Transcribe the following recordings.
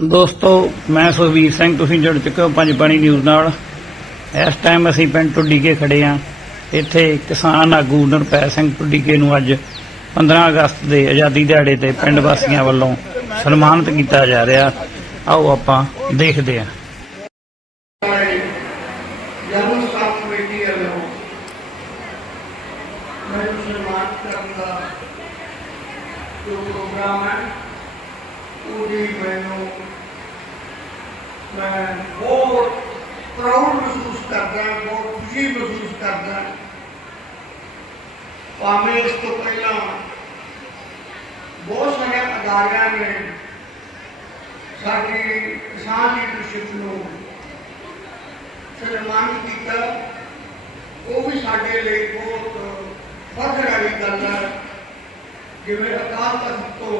ਦੋਸਤੋ, ਮੈਂ ਸੁਖਵੀਰ ਸਿੰਘ, ਤੁਸੀਂ ਜੁੜ ਚੁੱਕੇ ਹੋ ਪੰਜ ਪਾਣੀ ਨਿਊਜ਼ ਨਾਲ। ਇਸ ਟਾਈਮ ਅਸੀਂ ਪਿੰਡ ਟੁੱਡੀਕੇ ਖੜੇ ਆ ਇੱਥੇ ਕਿਸਾਨ ਆਗੂ ਨਰਪੈ ਸਿੰਘ ਟੁੱਡੀਕੇ ਨੂੰ ਅੱਜ 15 ਅਗਸਤ ਦੇ ਆਜ਼ਾਦੀ ਦਿਹਾੜੇ ਤੇ ਪਿੰਡ ਵਾਸੀਆਂ ਵੱਲੋਂ ਸਨਮਾਨਿਤ ਕੀਤਾ ਜਾ ਰਿਹਾ। ਆਓ ਆਪਾਂ ਦੇਖਦੇ ਹਾਂ। ਜਨਮ ਸਥਾਪ ਕਮੇਟੀ ਵੱਲੋਂ ਮੈਨੂੰ ਸਨਮਾਨ ਕਰਨ ਦਾ ਜੋ ਪ੍ਰੋਗਰਾਮ ਹੈ ਉਹਦੀ ਮੈਨੂੰ ਮੈਂ ਬਹੁਤ ਪ੍ਰਾਊਡ ਮਹਿਸੂਸ ਕਰਦਾ ਬਹੁਤ ਖੁਸ਼ੀ ਮਹਿਸੂਸ ਕਰਦਾ ਭਾਵੇਂ ਇਸ ਤੋਂ ਪਹਿਲਾਂ ਬਹੁਤ ਸਾਰੇ ਅਦਾਰਿਆਂ ਨੇ ਸਾਡੀ ਕਿਸਾਨ ਲੀਡਰਸ਼ਿਪ ਨੂੰ ਸਨਮਾਨ ਕੀਤਾ ਉਹ ਵੀ ਸਾਡੇ ਲਈ ਬਹੁਤ ਫਖਰ ਵਾਲੀ ਗੱਲ ਹੈ ਜਿਵੇਂ ਅਕਾਲ ਤਖਤ ਤੋਂ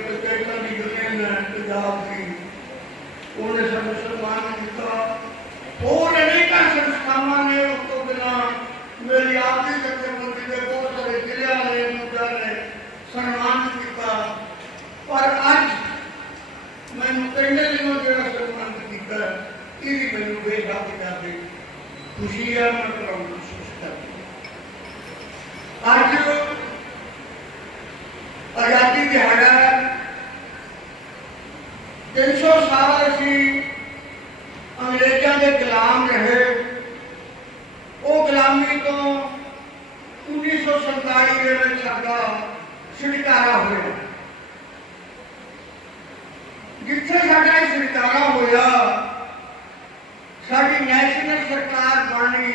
ఖుషియాలను آزادی دہاڑا تین رہے وہ غلامی تو انیس سو سنتالی چھٹکارا ہوا جتنے سا ہوا ਸਾਡੀ ਨੈਸ਼ਨਲ ਸਰਕਾਰ ਬਣੀ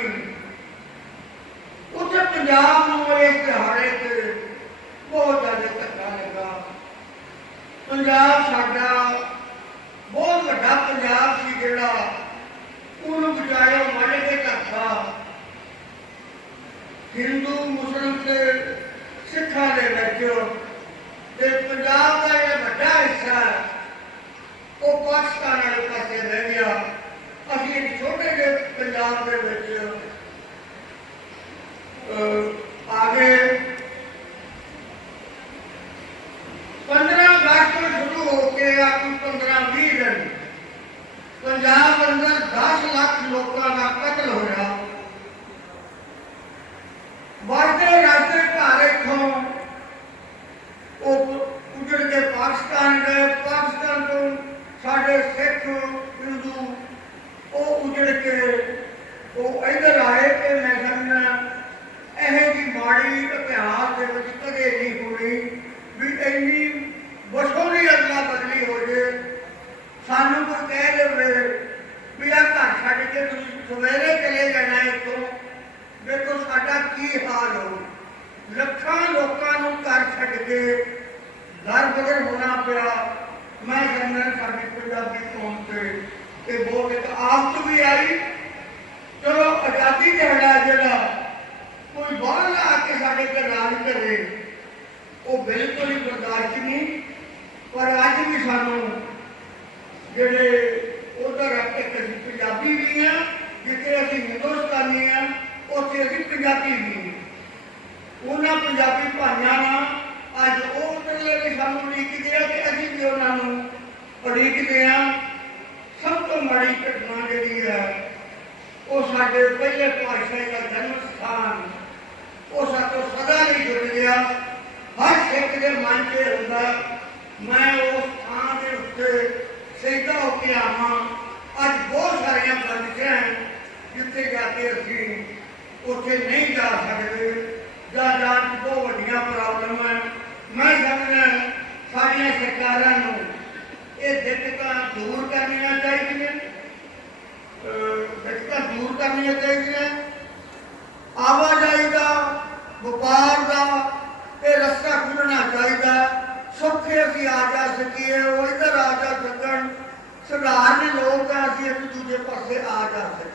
ਉੱਥੇ ਪੰਜਾਬ ਨੂੰ ਇਸ ਦਿਹਾੜੇ ਤੇ ਬਹੁਤ ਜ਼ਿਆਦਾ ਧੱਕਾ ਲੱਗਾ। ਪੰਜਾਬ ਸਾਡਾ ਬਹੁਤ ਵੱਡਾ ਪੰਜਾਬ ਸੀ ਜਿਹੜਾ ਉਹਨੂੰ ਬਚਾਇਆ ਮਾੜੇ ਦੇ ਧੱਕਾ ਹਿੰਦੂ ਮੁਸਲਮਾਨ ਤੇ ਸਿੱਖਾਂ ਦੇ ਵਿੱਚ ਤੇ ਪੰਜਾਬ ਦਾ ਜਿਹੜਾ ਵੱਡਾ ਹਿੱਸਾ ਹੈ, ਉਹ ਪਾਕਿਸਤਾਨ ਵਾਲੇ ਪਾਸੇ ਰਹਿ ਗਿਆ ਅਸੀਂ ਇੱਕ ਛੋਟੇ ਜਿਹੇ ਪੰਜਾਬ ਦੇ ਵਿੱਚ ਅਹ, ਆ ਗਏ 15 ਅਗਸਤ ਤੋਂ ਸ਼ੁਰੂ ਹੋ ਕੇ ਆਪੂ 15 20 ਦਿਨ ਪੰਜਾਬ ਅੰਦਰ 10 ਲੱਖ ਲੋਕਾਂ ਦਾ ਕਤਲ ਹੋਇਆ ਵਰਦੇ ਰਾਜੇ ਘਰ ਇੱਥੋਂ ਉਹ ਉਜੜ ਕੇ ਪਾਕਿਸਤਾਨ ਗਏ ਪਾਕਿਸਤਾਨ ਤੋਂ ਸਾਡੇ ਸਿੱਖ ਹਿੰਦੂ ਉਹ ਉਜੜ ਕੇ ਉਹ ਇੱਧਰ ਆਏ ਤੇ ਮੈਂ ਸਮਝਣਾ ਇਹ ਜੀ ਮਾੜੀ ਇਤਿਹਾਸ ਦੇ ਵਿੱਚ ਕਦੇ ਨਹੀਂ ਹੋਣੀ ਵੀ ਇੰਨੀ ਬਸੋਲੀ ਅੱਲਾ ਬਦਲੀ ਹੋ ਜੇ। ਸਾਨੂੰ ਕੋਈ ਕਹਿ ਦੇਵੇ ਵੀ ਆ ਘਰ ਛੱਡ ਕੇ ਤੁਸੀਂ ਸਵੇਰੇ ਚਲੇ ਜਾਣਾ ਇੱਥੋਂ ਵੇਖੋ ਸਾਡਾ ਕੀ ਹਾਲ ਹੋ? ਲੱਖਾਂ ਲੋਕਾਂ ਨੂੰ ਘਰ ਛੱਡ ਕੇ ਦਰ ਬਦਲ ਹੋਣਾ ਪਿਆ। ਮੈਂ ਕਹਿੰਦਾ ਸਾਡੀ ਪੰਜਾਬੀ ਕੌਮ ਤੇ ਇਹ ਬਹੁਤ ਇੱਕ ਆਫਤ ਵੀ ਆਈ। ਚਲੋ ਆਜ਼ਾਦੀ ਦਿਹਾੜਾ ਜਿਹੜਾ ਕੋਈ ਬਾਹਰ ਆ ਕੇ ਸਾਡੇ ਤੇ ਰਾਜ ਕਰੇ। ਉਹ ਬਿਲਕੁਲ ਹੀ ਬਰਦਾਸ਼ਤ ਨਹੀਂ। ਪਰ ਅੱਜ ਵੀ ਸਾਨੂੰ ਜਿਹੜੇ ਉਧਰ ਇੱਕ ਅਸੀਂ ਪੰਜਾਬੀ ਵੀ ਆ, ਜਿੱਥੇ ਅਸੀਂ ਹਿੰਦੁਸਤਾਨੀ ਆ, ਉੱਥੇ ਅਸੀਂ ਪੰਜਾਬੀ ਵੀ ਉਹਨਾਂ ਪੰਜਾਬੀ ਭਾਈਆਂ ਨਾਲ ਜਿੱਥੇ ਜਾ ਕੇ ਅਸੀਂ ਉੱਥੇ ਨਹੀਂ ਜਾ ਸਕਦੇ ਜਾਂ ਜਾਣ ਦੀ ਬਹੁਤ ਵੱਡੀਆਂ ਪ੍ਰੋਬਲਮ ਹੈ ਮੈਂ ਸਮਝਦਾ ਸਾਡੀਆਂ ਸਰਕਾਰਾਂ ਨੂੰ ਇਹ ਦਿੱਕਤਾਂ ਦੂਰ ਕਰਨੀਆਂ ਚਾਹੀਦੀਆਂ ਅਹ ਦਿੱਕਤਾਂ ਦੂਰ ਕਰਨੀਆਂ ਚਾਹੀਦੀਆਂ ਆਵਾਜਾਈ ਦਾ ਵਪਾਰ ਦਾ ਇਹ ਰਸਤਾ ਖੁੱਲਣਾ ਚਾਹੀਦਾ ਸੌਖੇ ਅਸੀਂ ਆ ਜਾ ਸਕੀਏ ਉਹ ਇੱਧਰ ਆ ਜਾ ਸਕਣ ਸਧਾਰਨ ਲੋਕ ਆ ਅਸੀਂ ਇੱਕ ਦੂਜੇ ਪਾਸੇ ਆ ਜਾ ਸਕੀਏ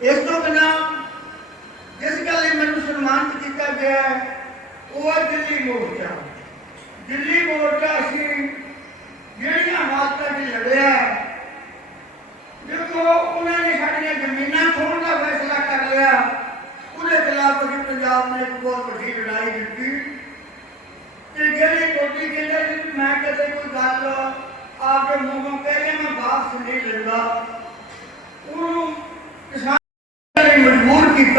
ਇਸ ਤੋਂ ਬਿਨਾ ਜਿਸ ਗੱਲ ਲਈ ਮੈਨੂੰ ਸਨਮਾਨਿਤ ਕੀਤਾ ਗਿਆ ਹੈ, ਉਹ ਹੈ ਦਿੱਲੀ ਮੋਰਚਾ। ਦਿੱਲੀ ਮੋਰਚਾ ਅਸੀਂ ਜਿਹੜੀਆਂ ਹਾਲਤਾਂ 'ਚ ਲੜਿਆ ਦੇਖੋ, ਉਹਨਾਂ ਨੇ ਸਾਡੀਆਂ ਜ਼ਮੀਨਾਂ ਖੋਣ ਦਾ ਫੈਸਲਾ ਕਰ ਲਿਆ। ਉਹਦੇ ਖਿਲਾਫ ਵੀ ਪੰਜਾਬ ਨੇ ਬਹੁਤ ਵੱਡੀ ਲੜਾਈ ਦਿੱਤੀ ਤੇ ਜਿਹੜੇ ਕੋਟੀ ਕਹਿੰਦੇ ਸੀ, ਮੈਂ ਕਦੇ ਕੋਈ ਗੱਲ ਆਪਦੇ ਮੂੰਹੋਂ ਕਹਿ ਲਿਆ ਮੈਂ ਵਾਪਸ ਨਹੀਂ ਲੈਂਦਾ। ਉਹਨੂੰ ਕਿਸਾਨ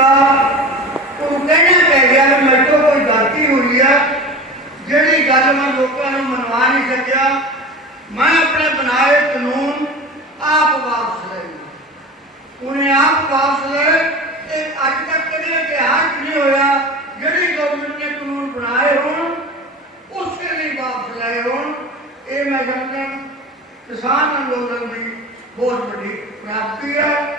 ਮਜਬੂਰ ਕਹਿਣਾ ਪੈ ਗਿਆ ਵੀ ਮੇਰੇ ਤੋਂ ਕੋਈ ਗਲਤੀ ਹੋਈ ਹੈ ਜਿਹੜੀ ਗੱਲ ਮੈਂ ਲੋਕਾਂ ਨੂੰ ਮਨਵਾ ਨਹੀਂ ਸਕਿਆ, ਮੈਂ ਆਪਣੇ ਬਣਾਏ ਕਾਨੂੰਨ ਆਪ ਵਾਪਸ ਲੈ ਉਹਨੇ ਆਪ ਵਾਪਸ ਲਏ ਇਹ ਅੱਜ ਤੱਕ ਕਦੇ ਇਤਿਹਾਸ ਨਹੀਂ ਹੋਇਆ ਜਿਹੜੀ ਗਵਰਨਮੈਂਟ ਨੇ ਕਾਨੂੰਨ ਬਣਾਏ ਹੋਣ, ਉਸੇ ਲਈ ਵਾਪਸ ਲਏ ਹੋਣ। ਇਹ ਮੈਂ ਸਮਝਦਾ ਕਿਸਾਨ ਅੰਦੋਲਨ ਦੀ ਬਹੁਤ ਵੱਡੀ ਪ੍ਰਾਪਤੀ ਹੈ।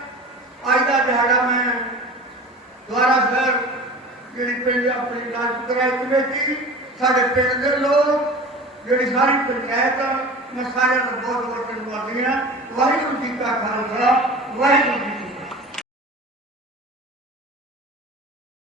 ਅੱਜ ਦਾ ਦਿਹਾੜਾ ਮੈਂ ਦੁਆਰਾ ਫਿਰ ਜਿਹੜੀ ਪਿੰਡ ਆਪਣੀ ਰਾਜਪੁਰਾ ਕਮੇਟੀ ਸਾਡੇ ਪਿੰਡ ਦੇ ਲੋਕ ਜਿਹੜੀ ਸਾਰੀ ਪੰਚਾਇਤ ਆ, ਮੈਂ ਸਾਰਿਆਂ ਦਾ ਬਹੁਤ ਬਹੁਤ ਧੰਨਵਾਦੀ ਹਾਂ। ਵਾਹਿਗੁਰੂ ਜੀ ਕਾ ਖਾਲਸਾ ਵਾਹਿਗੁਰੂ ਜੀ